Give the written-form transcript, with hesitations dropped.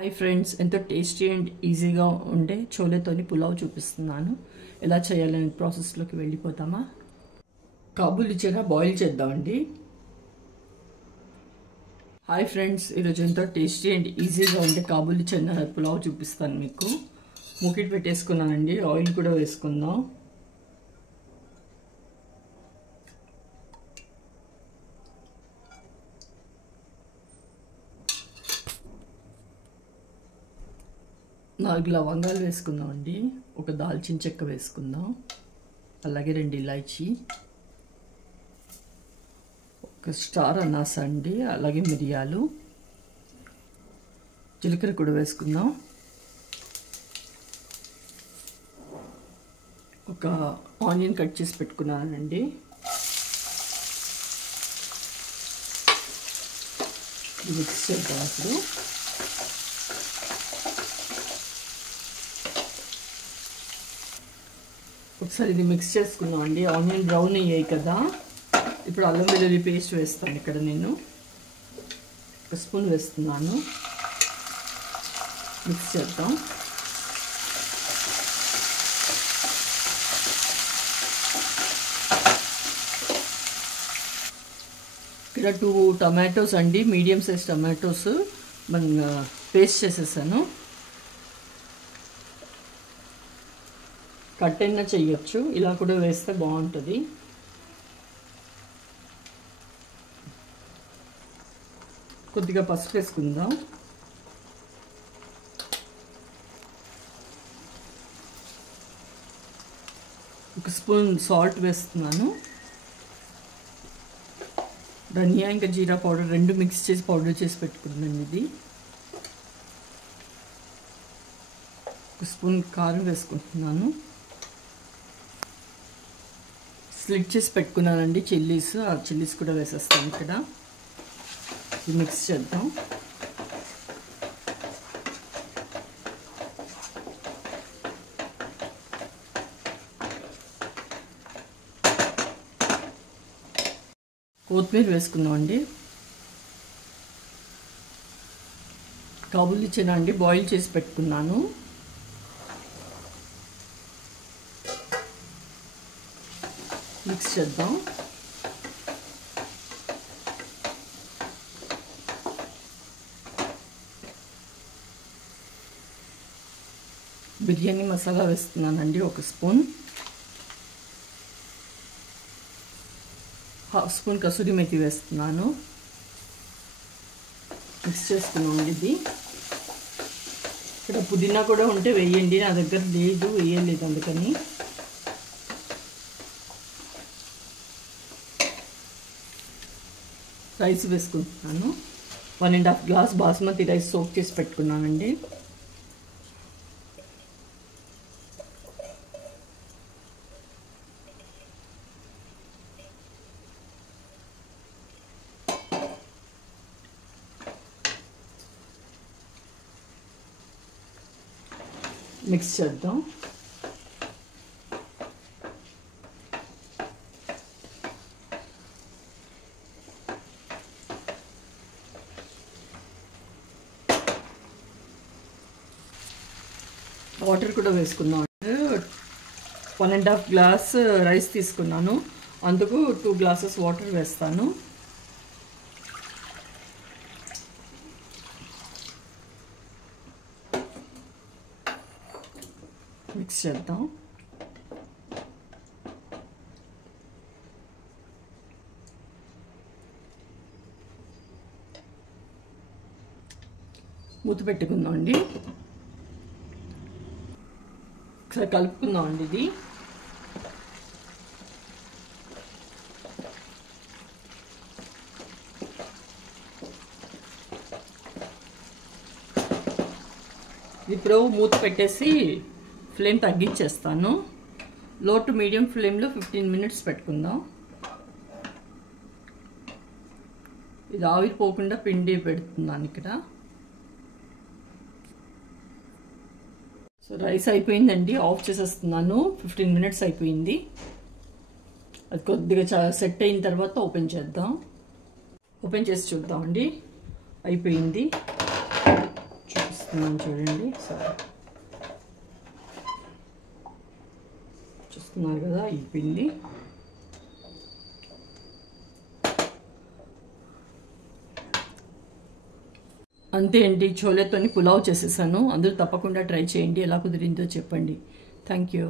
Hi friends, ఎంతో tasty and ఈజీగా ఉండే చోలేతోని పులావ్ చూపిస్తున్నాను. ఎలా చేయాలనే ప్రాసెస్లోకి వెళ్ళిపోతామా? కాబూలి చనా బాయిల్ చేద్దామండి. హాయ్ ఫ్రెండ్స్, ఈరోజు ఎంతో టేస్టీ అండ్ ఈజీగా ఉండే కాబూలి చనా పులావ్ చూపిస్తాను మీకు. మూకిట్ పెట్టేసుకున్నానండి. ఆయిల్ కూడా వేసుకుందాం. నాలుగు లవంగాలు వేసుకుందాం అండి. ఒక దాల్చిన చెక్క వేసుకుందాం. అలాగే 2 ఇలాచీ, ఒక స్టార్ అనాస అండి. అలాగే మిరియాలు, జీలకర్ర కూడా వేసుకుందాం. ఒక ఆనియన్ కట్ చేసి పెట్టుకున్నానండి. మిక్స్ చేద్దాం. అప్పుడు ఒకసారి ఇది మిక్స్ చేసుకుందాం అండి. ఆనియన్ బ్రౌన్ అయ్యాయి కదా. ఇప్పుడు అల్లం వెల్లుల్లి పేస్ట్ వేస్తాను. ఇక్కడ నేను 1 స్పూన్ వేస్తున్నాను. మిక్స్ చేద్దాం. ఇక్కడ 2 టమాటోస్ అండి, మీడియం సైజ్ టమాటోస్ పేస్ట్ చేసేసాను. కట్ అయినా చెయ్యొచ్చు, ఇలా కూడా వేస్తే బాగుంటుంది. కొద్దిగా పసుపు వేసుకుందాం. ఒక స్పూన్ సాల్ట్ వేస్తున్నాను. ధనియా ఇంకా జీరా పౌడర్ 2 మిక్స్ చేసి పౌడర్ చేసి పెట్టుకున్నాను. ఇది 1 స్పూన్ కారం వేసుకుంటున్నాను. స్లిట్ చేసి పెట్టుకున్నానండి చిల్లీస్. ఆ చిల్లీస్ కూడా వేసేస్తాను. ఇక్కడ ఇది మిక్స్ చేద్దాం. కొత్తిమీర వేసుకుందాం అండి. కాబూలి చనా అండి, బాయిల్ చేసి పెట్టుకున్నాను. మిక్స్ చేద్దాం. బిర్యానీ మసాలా వేస్తున్నానండి. 1 స్పూన్. 1/2 స్పూన్ కసూరి మెతి వేస్తున్నాను. మిక్స్ చేసుకున్నామండి. ఇది ఇక్కడ పుదీనా కూడా ఉంటే వేయండి. నా దగ్గర లేదు, వేయలేదు, అందుకని. రైస్ వేసుకుంటున్నాను. 1.5 గ్లాస్ బాస్మతి రైస్ సోక్ చేసి పెట్టుకున్నానండి. మిక్స్ చేద్దాం. వాటర్ కూడా వేసుకుందాం. 1.5 గ్లాస్ రైస్ తీసుకున్నాను, అందుకు 2 గ్లాసెస్ వాటర్ వేస్తాను. మిక్స్ చేద్దాం. మూత పెట్టుకుందాం అండి. ఒకసారి కలుపుకుందాం అండి. ఇది ఇప్పుడు మూత పెట్టేసి ఫ్లేమ్ తగ్గించేస్తాను. లో టు మీడియం ఫ్లేమ్లో 15 మినిట్స్ పెట్టుకుందాం. ఇది ఆవిరిపోకుండా పిండి పెడుతున్నాను ఇక్కడ. సో రైస్ అయిపోయిందండి, ఆఫ్ చేసేస్తున్నాను. 15 మినిట్స్ అయిపోయింది. అది కొద్దిగా సెట్ అయిన తర్వాత ఓపెన్ చేద్దాం. ఓపెన్ చేసి చూద్దామండి. అయిపోయింది. చూపిస్తాను. చేస్తున్నాను చూడండి. సరే, చూస్తున్నారు కదా ఈ పిండి. అంతే అండి, చోలేతోని పులావ్ చేసేసాను. అందరూ తప్పకుండా ట్రై చేయండి, ఎలా కుదిరిందో చెప్పండి. Thank you.